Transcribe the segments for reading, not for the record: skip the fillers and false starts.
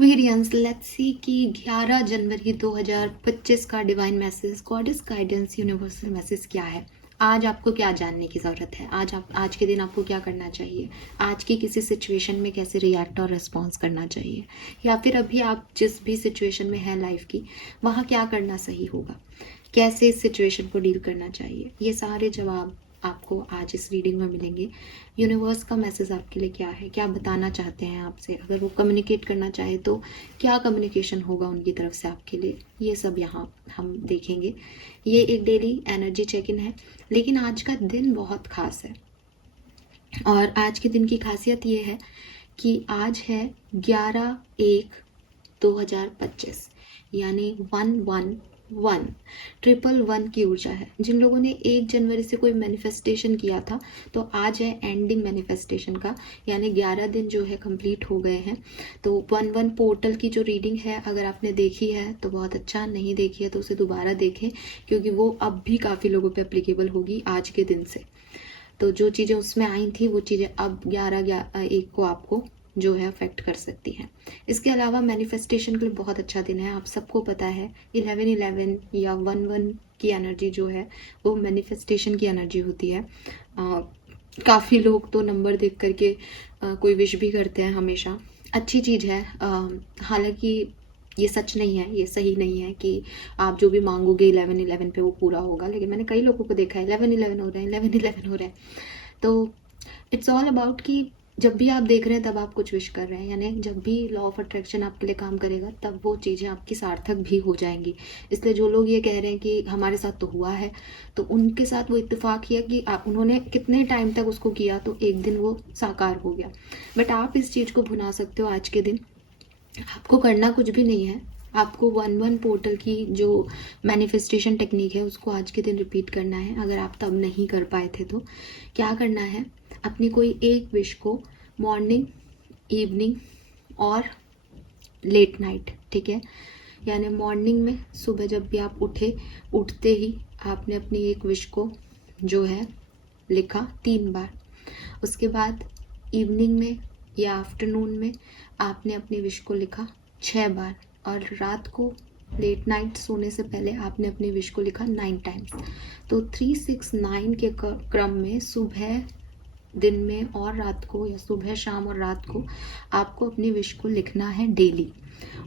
Aquarians, let's see कि 11 जनवरी 2025 का divine message, goddess guidance, universal message क्या है। आज आपको क्या जानने की ज़रूरत है, आज के दिन आपको क्या करना चाहिए, आज की किसी सिचुएशन में कैसे रिएक्ट और रिस्पॉन्स करना चाहिए, या फिर अभी आप जिस भी सिचुएशन में हैं लाइफ की, वहाँ क्या करना सही होगा, कैसे इस सिचुएशन को डील करना चाहिए। ये सारे जवाब आपको आज इस रीडिंग में मिलेंगे। यूनिवर्स का मैसेज आपके लिए क्या है, क्या बताना चाहते हैं आपसे, अगर वो कम्युनिकेट करना चाहे तो क्या कम्युनिकेशन होगा उनकी तरफ से आपके लिए, ये सब यहाँ हम देखेंगे। ये एक डेली एनर्जी चेक इन है, लेकिन आज का दिन बहुत खास है। और आज के दिन की खासियत ये है कि आज है 11/1/2025, यानी 111 की ऊर्जा है। जिन लोगों ने 1 जनवरी से कोई मैनिफेस्टेशन किया था, तो आज है एंडिंग मैनिफेस्टेशन का, यानी 11 दिन जो है कंप्लीट हो गए हैं। तो 11 पोर्टल की जो रीडिंग है, अगर आपने देखी है तो बहुत अच्छा, नहीं देखी है तो उसे दोबारा देखें, क्योंकि वो अब भी काफ़ी लोगों पे एप्लीकेबल होगी आज के दिन से। तो जो चीज़ें उसमें आई थी वो चीज़ें अब 11/1 को आपको जो है अफेक्ट कर सकती हैं। इसके अलावा मैनिफेस्टेशन के लिए बहुत अच्छा दिन है। आप सबको पता है 11/11 या 11 की एनर्जी जो है वो मैनिफेस्टेशन की एनर्जी होती है। काफ़ी लोग तो नंबर देख करके कोई विश भी करते हैं हमेशा, अच्छी चीज़ है। हालांकि ये सच नहीं है, ये सही नहीं है कि आप जो भी मांगोगे 11/11 पे वो पूरा होगा, लेकिन मैंने कई लोगों को देखा है 11/11 हो रहे हैं, 11/11 हो रहे हैं। तो इट्स ऑल अबाउट कि जब भी आप देख रहे हैं तब आप कुछ विश कर रहे हैं, यानी जब भी लॉ ऑफ अट्रैक्शन आपके लिए काम करेगा तब वो चीज़ें आपकी सार्थक भी हो जाएंगी। इसलिए जो लोग ये कह रहे हैं कि हमारे साथ तो हुआ है, तो उनके साथ वो इत्तेफाक किया कि उन्होंने कितने टाइम तक उसको किया, तो एक दिन वो साकार हो गया। बट आप इस चीज़ को भुना सकते हो आज के दिन। आपको करना कुछ भी नहीं है, आपको 11 पोर्टल की जो मैनिफेस्टेशन टेक्निक है उसको आज के दिन रिपीट करना है। अगर आप तब नहीं कर पाए थे तो क्या करना है, अपनी कोई एक विश को मॉर्निंग, इवनिंग और लेट नाइट, ठीक है, यानी मॉर्निंग में सुबह जब भी आप उठते ही आपने अपनी एक विश को जो है लिखा 3 बार। उसके बाद इवनिंग में या आफ्टरनून में आपने अपनी विश को लिखा 6 बार, और रात को लेट नाइट सोने से पहले आपने अपनी विश को लिखा 9 टाइम्स। तो 369 के क्रम में सुबह, दिन में और रात को, या सुबह, शाम और रात को आपको अपनी विश को लिखना है डेली।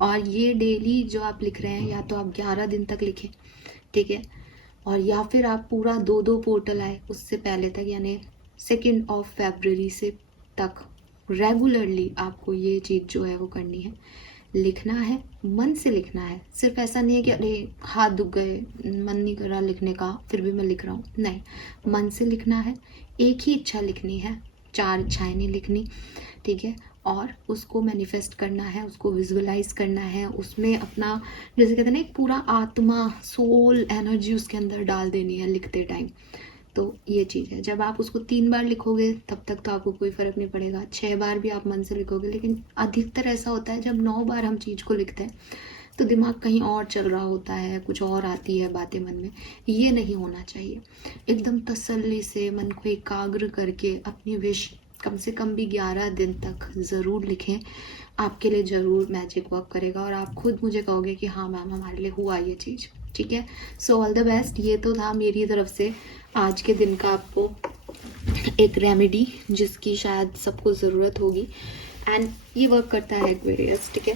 और ये डेली जो आप लिख रहे हैं, या तो आप 11 दिन तक लिखें, ठीक है, और या फिर आप पूरा 2 पोर्टल आए उससे पहले तक, यानी 2 फरवरी से तक रेगुलरली आपको ये चीज़ जो है वो करनी है, लिखना है, मन से लिखना है। सिर्फ ऐसा नहीं है कि अरे हाथ दुख गए, मन नहीं कर रहा लिखने का, फिर भी मैं लिख रहा हूँ, नहीं, मन से लिखना है। एक ही इच्छा लिखनी है, 4 इच्छाएं नहीं लिखनी, ठीक है, और उसको मैनिफेस्ट करना है, उसको विजुअलाइज करना है, उसमें अपना जैसे कहते हैं ना एक पूरा आत्मा, सोल एनर्जी उसके अंदर डाल देनी है लिखते टाइम। तो ये चीज़ है, जब आप उसको 3 बार लिखोगे तब तक तो आपको कोई फ़र्क नहीं पड़ेगा, 6 बार भी आप मन से लिखोगे, लेकिन अधिकतर ऐसा होता है जब 9 बार हम चीज़ को लिखते हैं तो दिमाग कहीं और चल रहा होता है, कुछ और आती है बातें मन में। ये नहीं होना चाहिए। एकदम तसल्ली से मन को एकाग्र करके अपनी विश कम से कम भी 11 दिन तक ज़रूर लिखें। आपके लिए ज़रूर मैजिक वर्क करेगा और आप खुद मुझे कहोगे कि हाँ मैम हमारे लिए हुआ ये चीज़, ठीक है। So all the best. ये तो था मेरी तरफ से आज के दिन का आपको एक रेमेडी जिसकी शायद सबको ज़रूरत होगी, एंड ये वर्क करता है एक्वेरियस, ठीक है।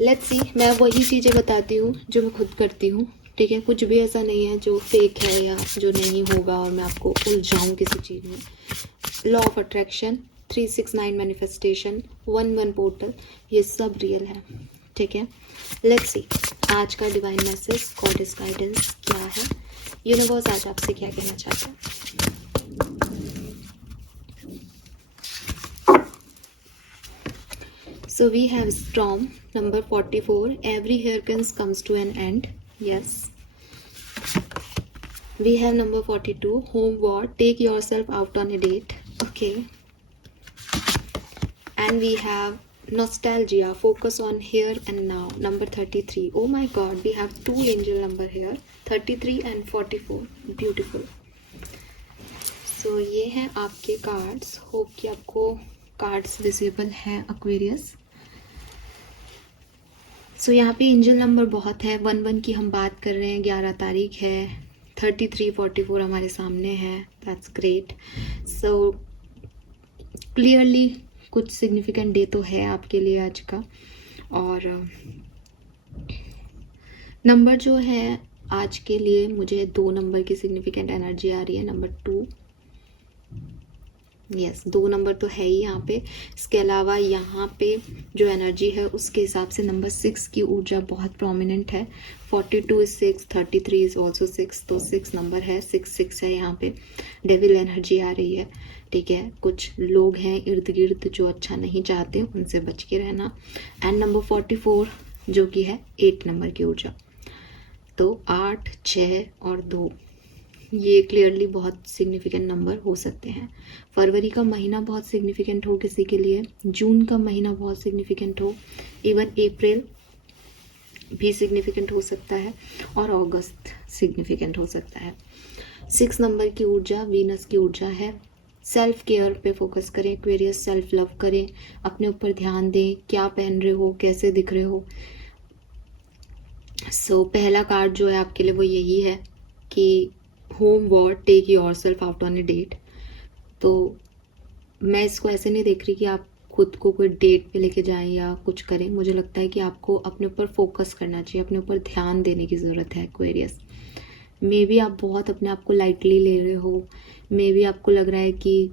लेट्स सी, मैं वही चीज़ें बताती हूँ जो मैं खुद करती हूँ, ठीक है, कुछ भी ऐसा नहीं है जो फेक है या जो नहीं होगा और मैं आपको उलझाऊँ किसी चीज़ में। Law of attraction, 369 manifestation, 11 portal, ये सब रियल है, ठीक है। लेट्स सी आज का डिवाइन मैसेज, गॉडेस गाइडेंस क्या है, यूनिवर्स आज आपसे क्या कहना चाहता है। So we have storm number 44. Every hurricane comes to an end. Yes. We have number 42. Home war. Take yourself out on a date. Okay. And we have nostalgia. Focus on here and now. Number 33. Oh my God. We have 2 angel number here. 33 and 44. Beautiful. So ये हैं आपके cards. Hope कि आपको cards visible हैं, Aquarius. सो यहाँ पे angel number बहुत है। 11 की हम बात कर रहे हैं, 11 तारीख है, 33 44 हमारे सामने है। That's great. सो क्लियरली कुछ सिग्निफिकेंट डे तो है आपके लिए आज का। और नंबर जो है आज के लिए, मुझे 2 नंबर की सिग्निफिकेंट एनर्जी आ रही है, नंबर 2। यस, 2 नंबर तो है ही यहाँ पे। इसके अलावा यहाँ पे जो एनर्जी है उसके हिसाब से नंबर 6 की ऊर्जा बहुत प्रोमिनेंट है। 42 इज 6, 33 इज ऑल्सो 6, तो 6 नंबर है, 6 है यहाँ पे। डेविल एनर्जी आ रही है, ठीक है। कुछ लोग हैं इर्द गिर्द जो अच्छा नहीं चाहते, उनसे बच के रहना। एंड नंबर 44 जो कि है 8 नंबर की ऊर्जा। तो 8, 6 और 2 ये क्लियरली बहुत सिग्निफिकेंट नंबर हो सकते हैं। फरवरी का महीना बहुत सिग्निफिकेंट हो किसी के लिए, जून का महीना बहुत सिग्निफिकेंट हो, इवन अप्रैल भी सिग्निफिकेंट हो सकता है, और अगस्त सिग्निफिकेंट हो सकता है। 6 नंबर की ऊर्जा वीनस की ऊर्जा है। सेल्फ केयर पे फोकस करें एक्वेरियस, सेल्फ लव करें, अपने ऊपर ध्यान दें, क्या पहन रहे हो, कैसे दिख रहे हो। पहला कार्ड जो है आपके लिए वो यही है कि home war, take yourself out on a date. तो मैं इसको ऐसे नहीं देख रही कि आप खुद को कोई डेट पे लेके जाएं या कुछ करें। मुझे लगता है कि आपको अपने ऊपर फोकस करना चाहिए, अपने ऊपर ध्यान देने की ज़रूरत है एक्वेरियस। मे बी आप बहुत अपने आप को लाइटली ले रहे हो, मे बी आपको लग रहा है कि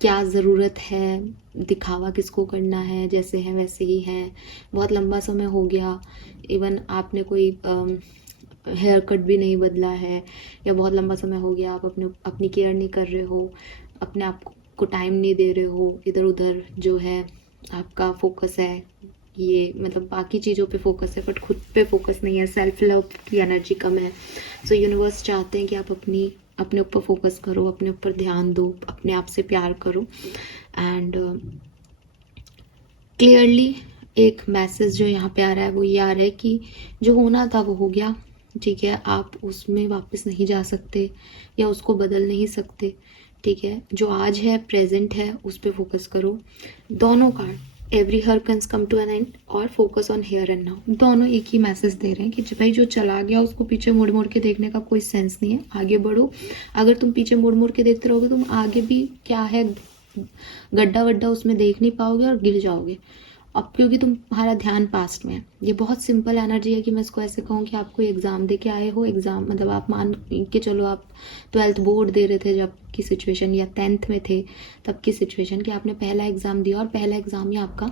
क्या ज़रूरत है, दिखावा किसको करना है, जैसे है वैसे ही है, बहुत लंबा समय हो गया, इवन आपने कोई हेयर कट भी नहीं बदला है, या बहुत लंबा समय हो गया आप अपनी केयर नहीं कर रहे हो, अपने आप को टाइम नहीं दे रहे हो, इधर उधर जो है आपका फोकस है, ये मतलब बाकी चीज़ों पे फोकस है बट खुद पे फोकस नहीं है, सेल्फ लव की एनर्जी कम है। सो यूनिवर्स चाहते हैं कि आप अपने ऊपर फोकस करो, अपने ऊपर ध्यान दो, अपने आप से प्यार करो। एंड क्लियरली एक मैसेज जो यहाँ पे आ रहा है वो ये आ रहा है कि जो होना था वो हो गया, ठीक है। आप उसमें वापस नहीं जा सकते या उसको बदल नहीं सकते, ठीक है। जो आज है, प्रेजेंट है, उस पर फोकस करो। दोनों कार्ड, एवरी हर cans come to an end और focus on here and now, दोनों एक ही मैसेज दे रहे हैं कि भाई जो चला गया उसको पीछे मुड़ मुड़ के देखने का कोई सेंस नहीं है, आगे बढ़ो। अगर तुम पीछे मुड़ मुड़ के देखते रहोगे तुम आगे भी क्या है गड्ढा वड्ढा उसमें देख नहीं पाओगे और गिर जाओगे, अब क्योंकि तुम्हारा ध्यान पास्ट में है। ये बहुत सिंपल एनर्जी है कि मैं इसको ऐसे कहूँ कि आप कोई एग्ज़ाम दे के आए हो, एग्ज़ाम मतलब आप मान के चलो आप 12th बोर्ड दे रहे थे जब की सिचुएशन, या 10th में थे तब की सिचुएशन, कि आपने पहला एग्ज़ाम दिया और पहला एग्ज़ाम ही आपका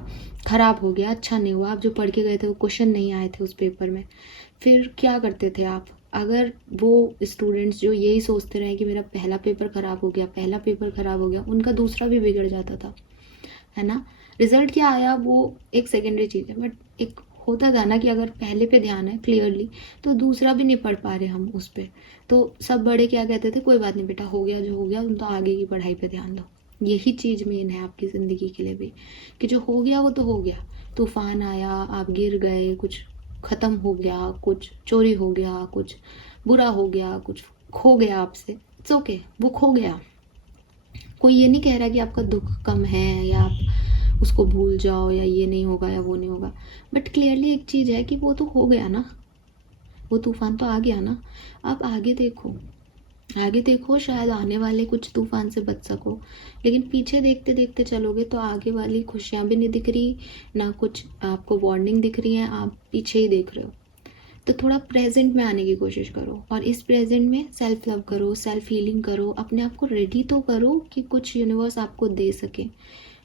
ख़राब हो गया, अच्छा नहीं हुआ, आप जो पढ़ के गए थे वो क्वेश्चन नहीं आए थे उस पेपर में। फिर क्या करते थे आप? अगर वो स्टूडेंट्स जो यही सोचते रहे कि मेरा पहला पेपर ख़राब हो गया, पहला पेपर ख़राब हो गया, उनका दूसरा भी बिगड़ जाता था, है ना। रिजल्ट क्या आया वो एक सेकेंडरी चीज़ है, बट एक होता था ना कि अगर पहले पे ध्यान है क्लियरली तो दूसरा भी नहीं पढ़ पा रहे हम उस पर, तो सब बड़े क्या कहते थे, कोई बात नहीं बेटा, हो गया जो हो गया, तुम तो आगे की पढ़ाई पे ध्यान दो। यही चीज़ मेन है आपकी ज़िंदगी के लिए भी, कि जो हो गया वो तो हो गया। तूफान आया, आप गिर गए, कुछ ख़त्म हो गया, कुछ चोरी हो गया, कुछ बुरा हो गया, कुछ खो गया आपसे, इट्स ओके, वो खो गया। कोई ये नहीं कह रहा कि आपका दुख कम है या आप उसको भूल जाओ या ये नहीं होगा या वो नहीं होगा, बट क्लियरली एक चीज़ है कि वो तो हो गया ना, वो तूफान तो आ गया ना। आप आगे देखो, आगे देखो, शायद आने वाले कुछ तूफान से बच सको, लेकिन पीछे देखते देखते चलोगे तो आगे वाली खुशियाँ भी नहीं दिख रही, ना कुछ आपको वार्निंग दिख रही है, आप पीछे ही देख रहे हो। तो थोड़ा प्रेजेंट में आने की कोशिश करो, और इस प्रेजेंट में सेल्फ लव करो, सेल्फ हीलिंग करो, अपने आप को रेडी तो करो कि कुछ यूनिवर्स आपको दे सके।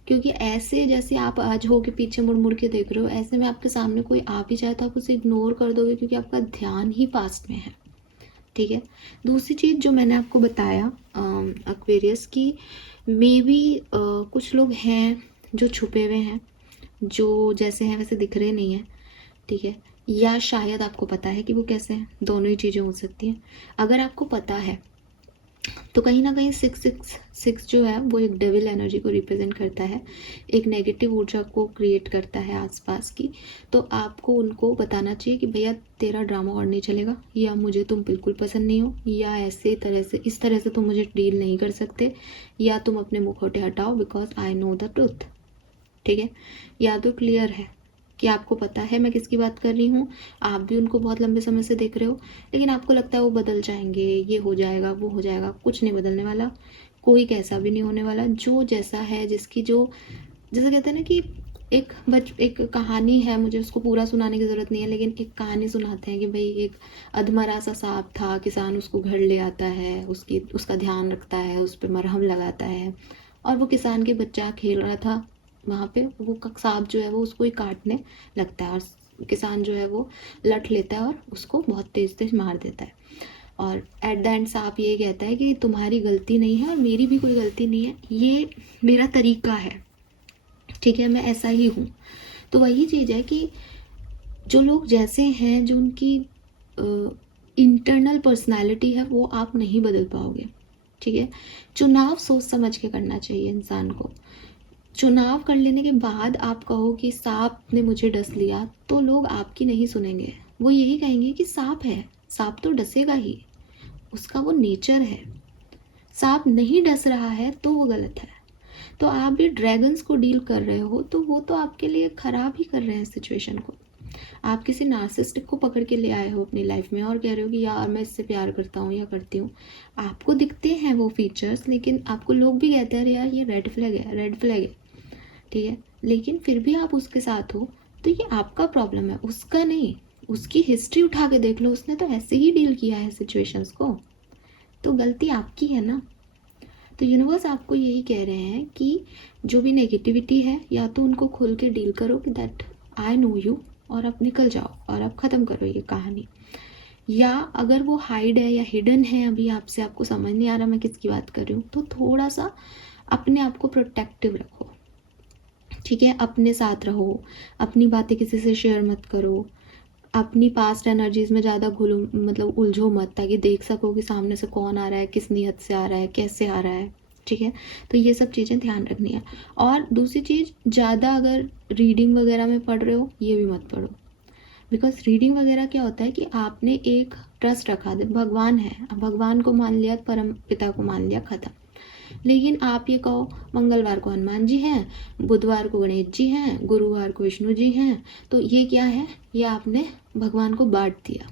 क्योंकि ऐसे जैसे आप आज हो के पीछे मुड़ मुड़ के देख रहे हो, ऐसे में आपके सामने कोई आ भी जाए तो आप उसे इग्नोर कर दोगे, क्योंकि आपका ध्यान ही पास्ट में है, ठीक है। दूसरी चीज़ जो मैंने आपको बताया एक्वेरियस की, मे बी कुछ लोग हैं जो छुपे हुए हैं, जो जैसे हैं वैसे दिख रहे नहीं हैं, ठीक है, या शायद आपको पता है कि वो कैसे हैं, दोनों ही चीज़ें हो सकती हैं। अगर आपको पता है तो कहीं ना कहीं 666 जो है वो एक डेविल एनर्जी को रिप्रेजेंट करता है, एक नेगेटिव ऊर्जा को क्रिएट करता है आसपास की। तो आपको उनको बताना चाहिए कि भैया तेरा ड्रामा और नहीं चलेगा, या मुझे तुम बिल्कुल पसंद नहीं हो, या ऐसे तरह से इस तरह से तुम मुझे डील नहीं कर सकते, या तुम अपने मुखौटे हटाओ because I know the truth, ठीक है। या तो क्लियर है कि आपको पता है मैं किसकी बात कर रही हूँ, आप भी उनको बहुत लंबे समय से देख रहे हो, लेकिन आपको लगता है वो बदल जाएंगे, ये हो जाएगा, वो हो जाएगा। कुछ नहीं बदलने वाला, कोई कैसा भी नहीं होने वाला। जो जैसा है, जिसकी जो, जैसे कहते हैं ना कि एक कहानी है, मुझे उसको पूरा सुनाने की ज़रूरत नहीं है, लेकिन एक कहानी सुनाते हैं कि भाई एक अधमरा सा सांप था, किसान उसको घर ले आता है, उसका ध्यान रखता है, उस पर मरहम लगाता है, और वो किसान के बच्चा खेल रहा था वहाँ पे, वो सांप जो है वो उसको ही काटने लगता है, और किसान जो है वो लठ लेता है और उसको बहुत तेज तेज मार देता है। और एट द एंड सांप ये कहता है कि तुम्हारी गलती नहीं है और मेरी भी कोई गलती नहीं है, ये मेरा तरीका है, ठीक है, मैं ऐसा ही हूँ। तो वही चीज़ है कि जो लोग जैसे हैं, जो उनकी इंटरनल पर्सनालिटी है, वो आप नहीं बदल पाओगे, ठीक है। चुनाव सोच समझ के करना चाहिए इंसान को। चुनाव कर लेने के बाद आप कहो कि सांप ने मुझे डस लिया, तो लोग आपकी नहीं सुनेंगे। वो यही कहेंगे कि सांप है, सांप तो डसेगा ही, उसका वो नेचर है। सांप नहीं डस रहा है तो वो गलत है। तो आप भी ड्रैगन्स को डील कर रहे हो तो वो तो आपके लिए खराब ही कर रहे हैं सिचुएशन को। आप किसी नार्सिसिस्टिक को पकड़ के ले आए हो अपनी लाइफ में और कह रहे हो कि यार मैं इससे प्यार करता हूँ या करती हूँ। आपको दिखते हैं वो फीचर्स, लेकिन आपको लोग भी कहते हैं अरे यार ये रेड फ्लैग है, रेड फ्लैग है, ठीक है, लेकिन फिर भी आप उसके साथ हो, तो ये आपका प्रॉब्लम है, उसका नहीं। उसकी हिस्ट्री उठा के देख लो, उसने तो ऐसे ही डील किया है सिचुएशंस को, तो गलती आपकी है ना। तो यूनिवर्स आपको यही कह रहे हैं कि जो भी नेगेटिविटी है, या तो उनको खुल के डील करो कि दैट आई नो यू, और आप निकल जाओ और आप ख़त्म करो ये कहानी। या अगर वो हाइड है या हिडन है अभी आपसे, आपको समझ नहीं आ रहा मैं किसकी बात कर रही हूँ, तो थोड़ा सा अपने आप को प्रोटेक्टिव रखो, ठीक है, अपने साथ रहो, अपनी बातें किसी से शेयर मत करो, अपनी पास्ट एनर्जीज में ज़्यादा घुलो, मतलब उलझो मत, ताकि देख सको कि सामने से कौन आ रहा है, किस नीयत से आ रहा है, कैसे आ रहा है, ठीक है। तो ये सब चीज़ें ध्यान रखनी है। और दूसरी चीज़, ज़्यादा अगर रीडिंग वगैरह में पढ़ रहे हो, ये भी मत पढ़ो, बिकॉज रीडिंग वगैरह क्या होता है कि आपने एक ट्रस्ट रखा, भगवान है, अब भगवान को मान लिया, परम पिता को मान लिया, खत्म। लेकिन आप ये कहो मंगलवार को हनुमान जी हैं, बुधवार को गणेश जी हैं, गुरुवार को विष्णु जी हैं, तो ये क्या है, ये आपने भगवान को बांट दिया,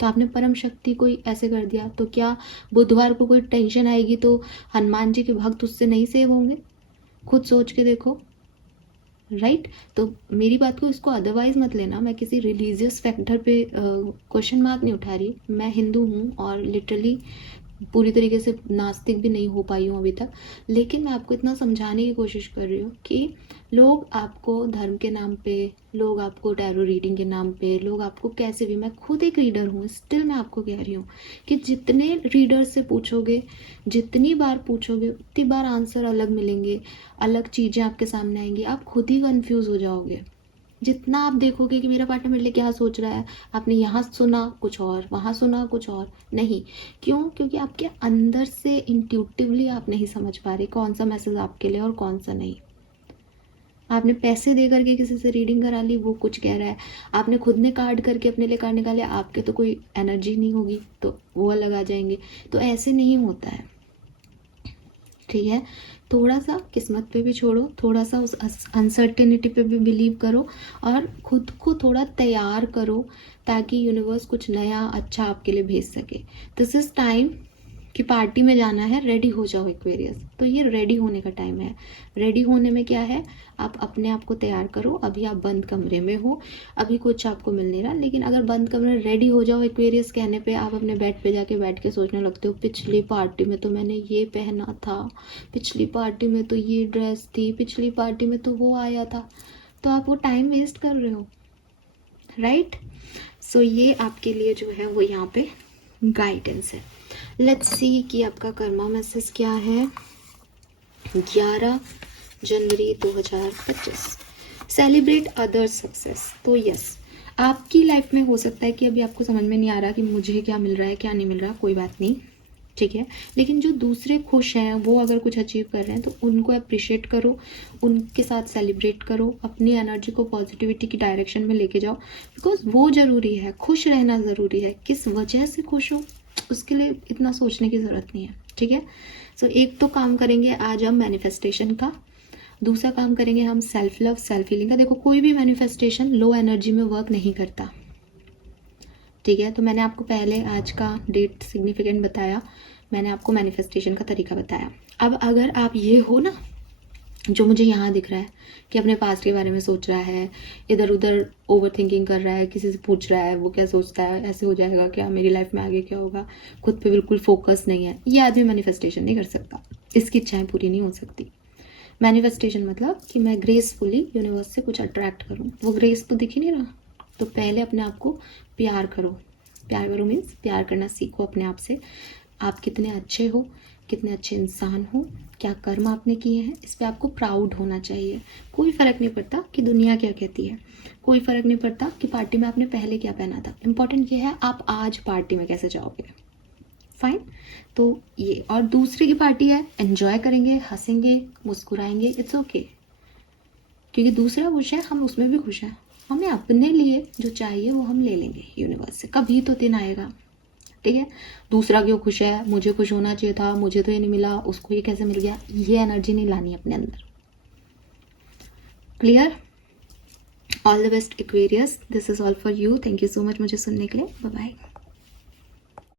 तो आपने परम शक्ति को ऐसे कर दिया। तो क्या बुधवार को कोई टेंशन आएगी तो हनुमान जी के भक्त उससे नहीं सेव होंगे? खुद सोच के देखो, राइट। तो मेरी बात को इसको अदरवाइज मत लेना, मैं किसी रिलीजियस फैक्टर पे क्वेश्चन मार्क नहीं उठा रही। मैं हिंदू हूँ और लिटरली पूरी तरीके से नास्तिक भी नहीं हो पाई हूँ अभी तक, लेकिन मैं आपको इतना समझाने की कोशिश कर रही हूँ कि लोग आपको धर्म के नाम पे, लोग आपको टैरो रीडिंग के नाम पे, लोग आपको कैसे भी, मैं खुद एक रीडर हूँ, स्टिल मैं आपको कह रही हूँ कि जितने रीडर से पूछोगे, जितनी बार पूछोगे, उतनी बार आंसर अलग मिलेंगे, अलग चीज़ें आपके सामने आएंगी, आप खुद ही कंफ्यूज हो जाओगे। जितना आप देखोगे कि मेरा पार्टनर मेरे लिए क्या सोच रहा है, आपने यहाँ सुना कुछ और, वहाँ सुना कुछ और, नहीं। क्यों? क्योंकि आपके अंदर से इंट्यूटिवली आप नहीं समझ पा रहे कौन सा मैसेज आपके लिए और कौन सा नहीं। आपने पैसे दे करके किसी से रीडिंग करा ली, वो कुछ कह रहा है, आपने खुद ने कार्ड करके अपने लिए कार्ड निकाले, आपके तो कोई एनर्जी नहीं होगी तो वो अलग आ जाएंगे। तो ऐसे नहीं होता है, ठीक है। थोड़ा सा किस्मत पे भी छोड़ो, थोड़ा सा उस अनसर्टेनिटी पे भी बिलीव करो, और खुद को थोड़ा तैयार करो ताकि यूनिवर्स कुछ नया अच्छा आपके लिए भेज सके। दिस इज टाइम कि पार्टी में जाना है, रेडी हो जाओ एक्वेरियस। तो ये रेडी होने का टाइम है। रेडी होने में क्या है, आप अपने आप को तैयार करो। अभी आप बंद कमरे में हो, अभी कुछ आपको मिल नहीं रहा, लेकिन अगर बंद कमरे में रेडी हो जाओ एक्वेरियस कहने पे, आप अपने बेड पे जाके बैठ के सोचने लगते हो पिछली पार्टी में तो मैंने ये पहना था, पिछली पार्टी में तो ये ड्रेस थी, पिछली पार्टी में तो वो आया था, तो आप वो टाइम वेस्ट कर रहे हो, राइट। सो ये आपके लिए जो है वो यहाँ पे गाइडेंस है। लेट्स सी कि आपका कर्मा मैसेज क्या है। 11 जनवरी 2025, सेलिब्रेट अदर्स सक्सेस। तो यस, आपकी लाइफ में हो सकता है कि अभी आपको समझ में नहीं आ रहा कि मुझे क्या मिल रहा है क्या नहीं मिल रहा, कोई बात नहीं, ठीक है। लेकिन जो दूसरे खुश हैं, वो अगर कुछ अचीव कर रहे हैं तो उनको अप्रिशिएट करो, उनके साथ सेलिब्रेट करो, अपनी एनर्जी को पॉजिटिविटी की डायरेक्शन में लेके जाओ, बिकॉज वो ज़रूरी है, खुश रहना ज़रूरी है। किस वजह से खुश हो उसके लिए इतना सोचने की ज़रूरत नहीं है, ठीक है। सो एक तो काम करेंगे आज हम मैनिफेस्टेशन का, दूसरा काम करेंगे हम सेल्फ लव, सेल्फ हीलिंग का। देखो कोई भी मैनिफेस्टेशन लो एनर्जी में वर्क नहीं करता, ठीक है। तो मैंने आपको पहले आज का डेट सिग्निफिकेंट बताया, मैंने आपको मैनिफेस्टेशन का तरीका बताया। अब अगर आप ये हो ना, जो मुझे यहाँ दिख रहा है कि अपने पास्ट के बारे में सोच रहा है, इधर उधर ओवर थिंकिंग कर रहा है, किसी से पूछ रहा है वो क्या सोचता है, ऐसे हो जाएगा क्या, मेरी लाइफ में आगे क्या होगा, खुद पे बिल्कुल फोकस नहीं है, ये आदमी मैनिफेस्टेशन नहीं कर सकता, इसकी इच्छाएं पूरी नहीं हो सकती। मैनिफेस्टेशन मतलब कि मैं ग्रेसफुली यूनिवर्स से कुछ अट्रैक्ट करूँ। वो ग्रेस तो दिख ही नहीं रहा, तो पहले अपने आप को प्यार करो। प्यार करो मीन्स प्यार करना सीखो अपने आप से। आप कितने अच्छे हो, कितने अच्छे इंसान हो, क्या कर्म आपने किए हैं, इस पर आपको प्राउड होना चाहिए। कोई फ़र्क नहीं पड़ता कि दुनिया क्या कहती है, कोई फ़र्क नहीं पड़ता कि पार्टी में आपने पहले क्या पहना था, इम्पॉर्टेंट ये है आप आज पार्टी में कैसे जाओगे। फाइन, तो ये और दूसरे की पार्टी है, एंजॉय करेंगे, हंसेंगे, मुस्कुराएंगे, इट्स ओके, क्योंकि दूसरा खुश है, हम उसमें भी खुश हैं। हमें अपने लिए जो चाहिए वो हम ले लेंगे यूनिवर्स से, कभी तो दिन आएगा, ठीक है। दूसरा क्यों खुश है, मुझे खुश होना चाहिए था, मुझे तो ये नहीं मिला, उसको ये कैसे मिल गया, ये एनर्जी नहीं लानी अपने अंदर। Clear? All the best Aquarius, this is all for you. Thank you so much मुझे सुनने के लिए। Bye bye.